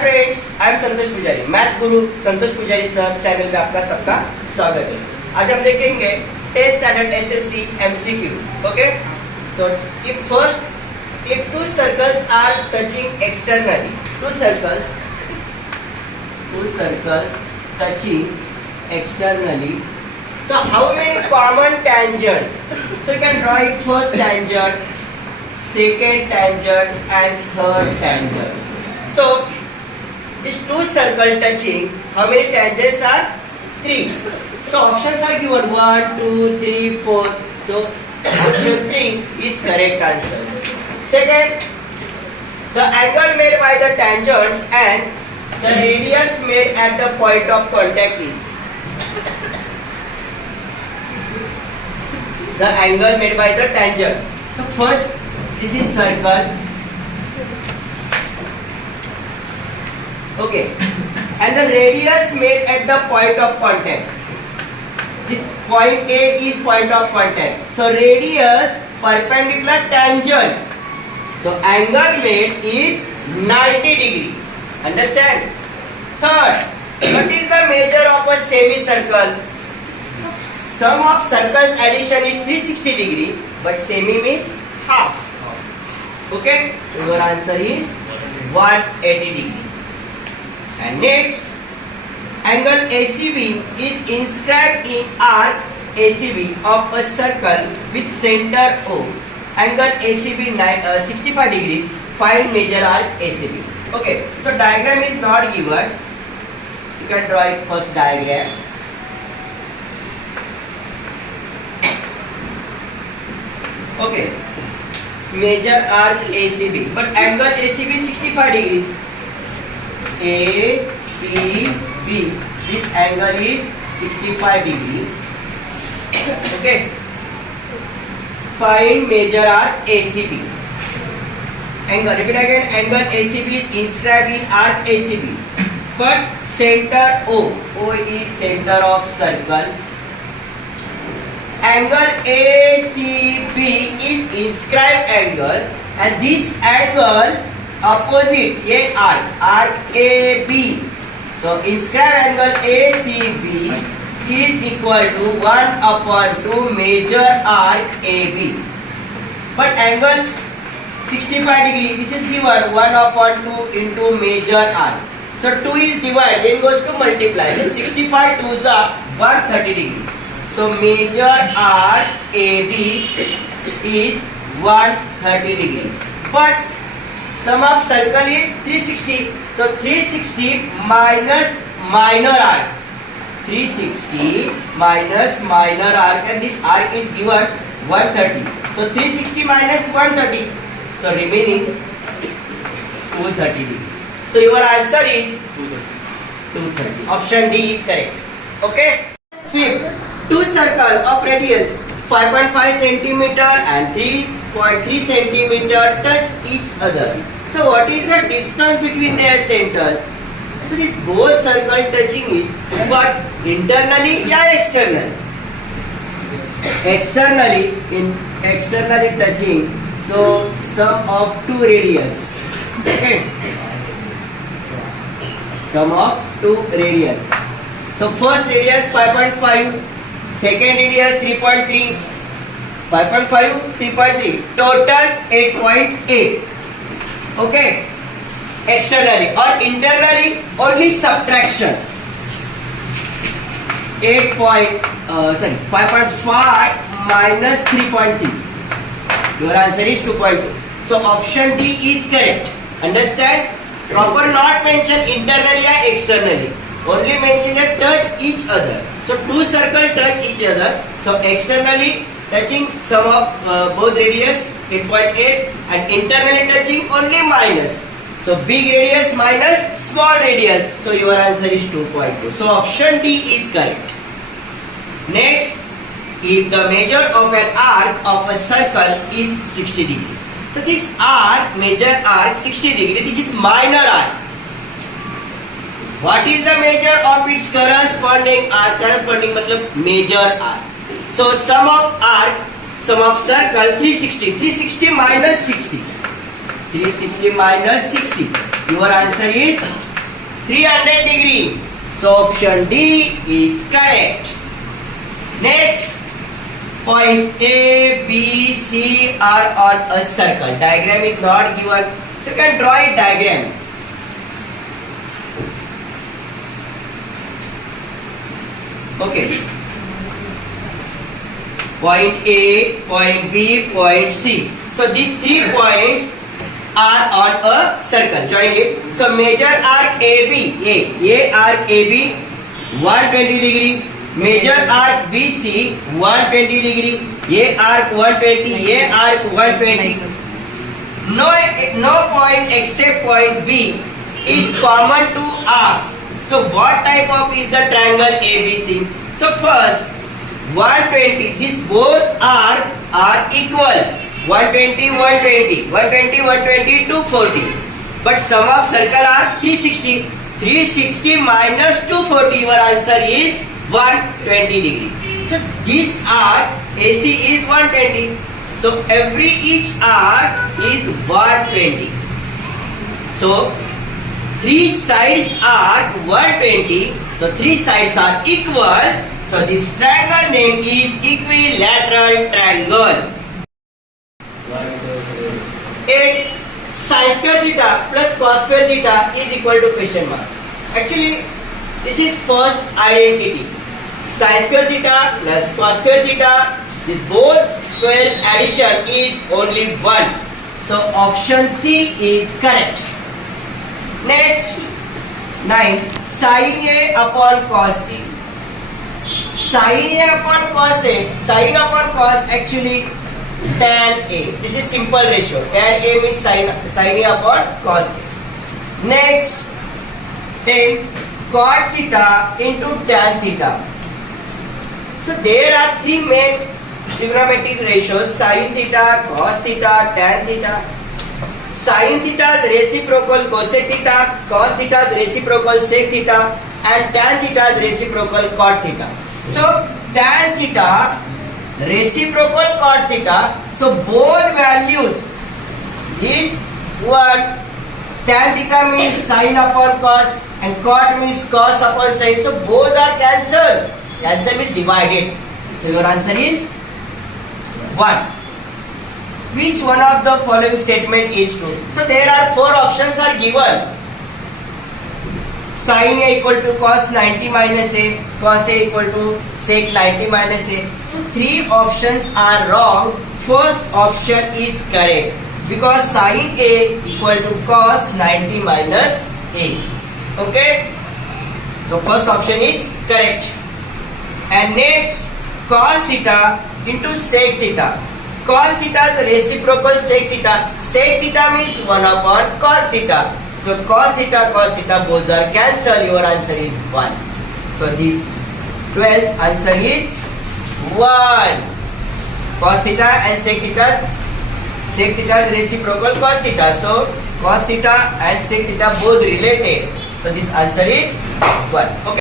Friends, I am संतोष पुजारी, maths गुरु संतोष पुजारी sir channel पे आपका सबका स्वागत है। आज हम देखेंगे test standard SSC MCQs. Okay, so if two circles are touching externally, two circles touching externally, so how many common tangent? So you can draw it first tangent, second tangent and third tangent. So these two circles touching, how many tangents are? 3. So options are given 1, 2, 3, 4. So option 3 is correct answer. Second, the angle made by the tangents and the radius made at the point of contact is. The angle made by the tangent. So first, this is circle. Okay, and the radius made at the point of contact. This point A is point of contact. So radius perpendicular tangent. So angle made is 90 degree. Understand? Third, what is the measure of a semicircle? Sum of circles addition is 360 degree, but semi means half. Okay, so your answer is 180 degree. And next, angle ACB is inscribed in arc ACB of a circle with center O. Angle ACB 65 degrees. Find major arc ACB. Okay, so diagram is not given. You can draw it first diagram. Okay, major arc ACB, but angle ACB is 65 degrees. ACB, this angle is 65 degree. Okay, find major arc ACB. Angle, repeat again, angle ACB is inscribed in arc ACB, but center O is center of circle. Angle ACB is inscribed angle, and this angle opposite a arc AB. So inscribed angle ACB is equal to 1/2 major arc AB. But angle 65 degree, this is given 1/2 into major arc. So 2 is divided, then goes to multiply. So 65 2s are 130 degree. So major arc AB is 130 degree. But sum of circle is 360. So 360 minus minor arc. 360 minus minor arc, and this arc is given 130. So 360 minus 130. So remaining 230 degree. So your answer is 230. Option D is correct. Okay. Fifth, two circles of radius 5.5 centimeter and 3.3 centimeter touch each other. So what is the distance between their centers? So this both circle touching it, but internally or externally? Externally touching. So sum of two radius. Okay. Sum of two radius. So first radius 5.5, second radius 3.3. 5.5, 3.3, total 8.8. Okay, externally or internally only subtraction. 5.5 minus 3.3. Your answer is 2.2. So option D is correct. Understand? Proper not mention internally or externally. Only mention that touch each other. So two circles touch each other. So externally touching sum of both radius 8.8, and internally touching only minus. So big radius minus small radius. So your answer is 2.2. So option D is correct. Next, if the measure of an arc of a circle is 60 degree. So this arc, major arc 60 degree, this is minor arc. What is the measure of its corresponding arc? Corresponding matlab major arc. So sum of arc, sum of circle 360. 360 minus 60. 360 minus 60. Your answer is 300 degree. So option D is correct. Next, points A, B, C are on a circle. Diagram is not given. So you can draw a diagram. Okay. Point A, point B, point C. So these 3 points are on a circle. Join it. So major arc AB, A arc AB 120 degree. Major arc BC 120 degree. A arc 120, A arc 120. No point except point B is common to arcs. So what type of is the triangle ABC? So first 120, these both are equal. 120, 120, 120, 120, 240. But sum of circle are 360. 360 minus 240, your answer is 120 degree. So this arc AC is 120. So each arc is 120. So 3 sides are 120. So 3 sides are equal. So this triangle name is equilateral triangle. 8 sin square theta plus cos square theta is equal to question mark. Actually, this is first identity. Sin square theta plus cos square theta, this both squares addition is only 1. So option C is correct. Next, 9 sin A upon cos A. Sin A upon cos A. Sin upon cos actually tan A. This is simple ratio. Tan A means sin A upon cos A. Next, 10 cot theta into tan theta. So there are 3 main trigonometric ratios: sin theta, cos theta, tan theta. Sin theta's reciprocal cosec theta, cos theta's reciprocal sec theta, and tan theta's reciprocal cot theta. So tan theta reciprocal cot theta, so both values is 1. Tan theta means sin upon cos and cot means cos upon sin, so both are cancelled. Cancel means divided. So your answer is 1. Which one of the following statement is true? So there are 4 options are given. Sin A equal to cos 90 minus A, cos A equal to sec 90 minus A. So 3 options are wrong. First option is correct because sin A equal to cos 90 minus A. Okay? So first option is correct. And next, cos theta into sec theta. Cos theta's reciprocal sec theta. Sec theta means 1 upon cos theta. So cos theta both are cancelled. Your answer is 1. So this 12th answer is 1. Cos theta and sec theta's reciprocal cos theta. So cos theta and sec theta both related. So this answer is 1. Okay.